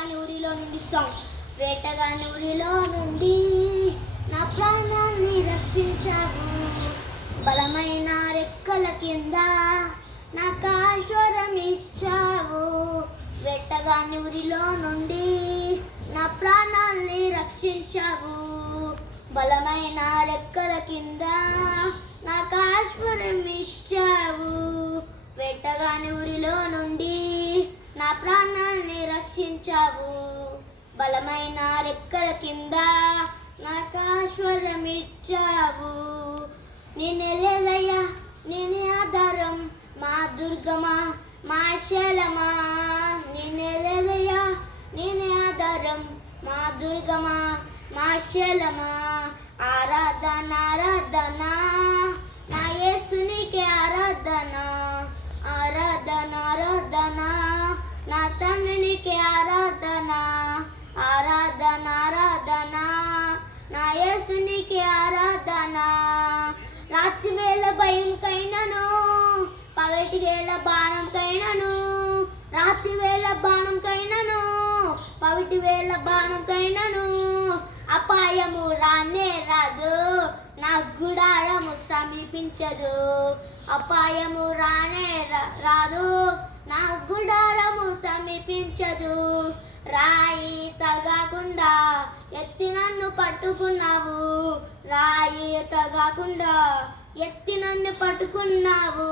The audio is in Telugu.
వేటగాని ఊరిలో నుండి సాంగ్. వేటగాని ఊరిలో నుండి నా ప్రాణాన్ని రక్షించావు, బలమైన రెక్కల కింద నాకు ఆశ్వరం ఇచ్చావు. వేటగాని ఊరిలో నుండి నా ప్రాణాన్ని రక్షించావు, బలమైన రెక్కల కింద నాకు ఆశ్వరం ఇచ్చావు. వేటగాని ఊరిలో నుండి నా ప్రాణాన్ని రక్షించావు, బలమైన రెక్కల కింద నాకు ఆశ్వరం ఇచ్చావు. నేనెలేదయ్యా, నేనే ఆధారం, మా దుర్గమా, మా శలమా. నేనెలేదయ్యా, నేనే ఆధారం, మా దుర్గమా, మా శలమా. ఆరాధన ఆరాధన నా యేసునికే ఆరాధన, ఆరాధన ఆరాధన నా తండ్రినికే ఆరాధన, ఆరాధన ఆరాధన నా యేసునికే ఆరాధన. రాత్రి వేళ భయంకైనను, పగటి వేళ బాణంకైనను, రాత్రి వేళ బాణంకైనను, పగటి వేళ బాణంకైనను అపాయము రానే రాదు, నా గుడారము సమీపించదు. అపాయము రానే రాదు, నా గుడారము సమీపించదు. రాయి తగకుండా ఎత్తి నన్ను పట్టుకున్నావు, రాయి తగకుండా ఎత్తి నన్ను పట్టుకున్నావు.